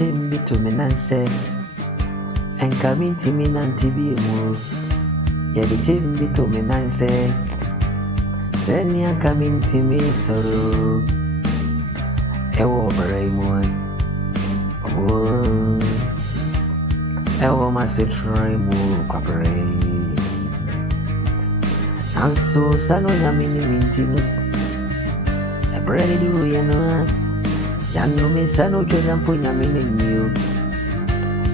chimbi to me nanse and coming to me nanti be more. Yadi chimbi to me nanse. Then you coming to me sorrow. Ewo Raymond. Oh, Ewo Massitremo Copperay. And so, Sano Yamini Mintino. A pretty do you know? Yano me Sano Jordan Punamin in you.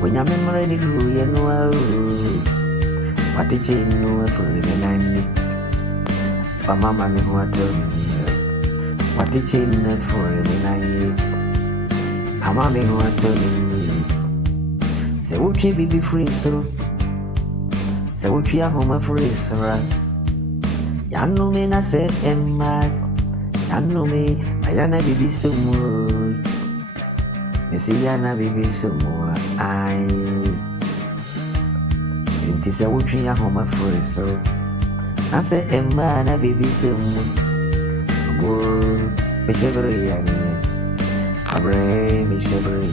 When your memory grew, you know. What did you know for the 90? But Mamma, me what told me. What did you know for the 90? Mamma, me what told me. Say, would you be free, so? Say, would you have home free, sir? Yano me na said Emma, Yano me, Ayana baby so more. Missy Yana baby so more. It is a watching a home free, so I said Emma, na baby so more. Go, Mishabri, Abre, Mishabri,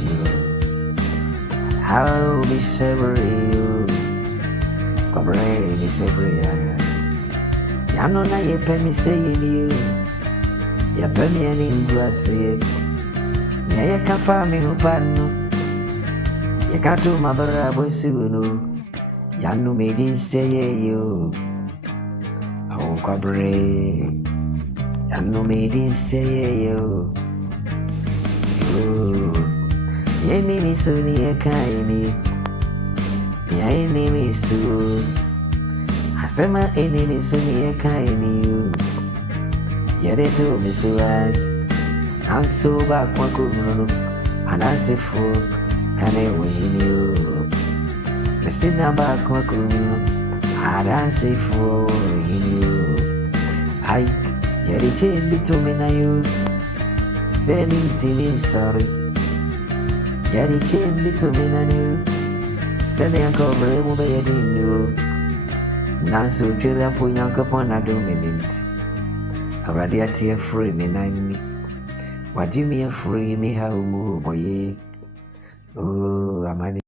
how Mishabri, Abre, Mishabri. Yano na ye pe me say you. Ya pe me ani ngwase. Ya ye ka fa me hopano. Ya ka to mabara bosuno. Yano me din say you. Oh kwabre. Yano me din say you. Oh. Ye ni mi so ni ye kai ni. Ya ni mi so. Asema enemy soon ye kind you. Yet it told me so right. I'm so back one could and I say folk and I win you. Mr. Naba Quaku, I say for you. I yet it changed between me and you. Sending to me sorry. Yet it changed between me and you. Sending a cover over your dinner. Nanso twere apo Nyankopon na do minute. Awurade ate free me nan ni. Waji me free me ha mu boye. Oh amani